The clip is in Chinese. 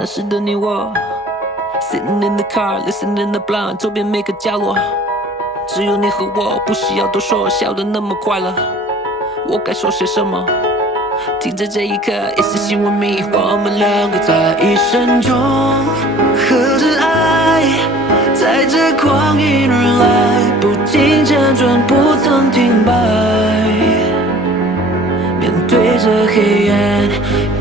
那时的你我 Sitting in the car, listening the blunt， 周边每个角落只有你和我，不需要多说，笑得那么快乐。我该说些什么？听着这一刻，一丝希望迷惑我们两个在一生中合着爱，在这旷野而来，不停辗转，不曾停摆。面对着黑暗。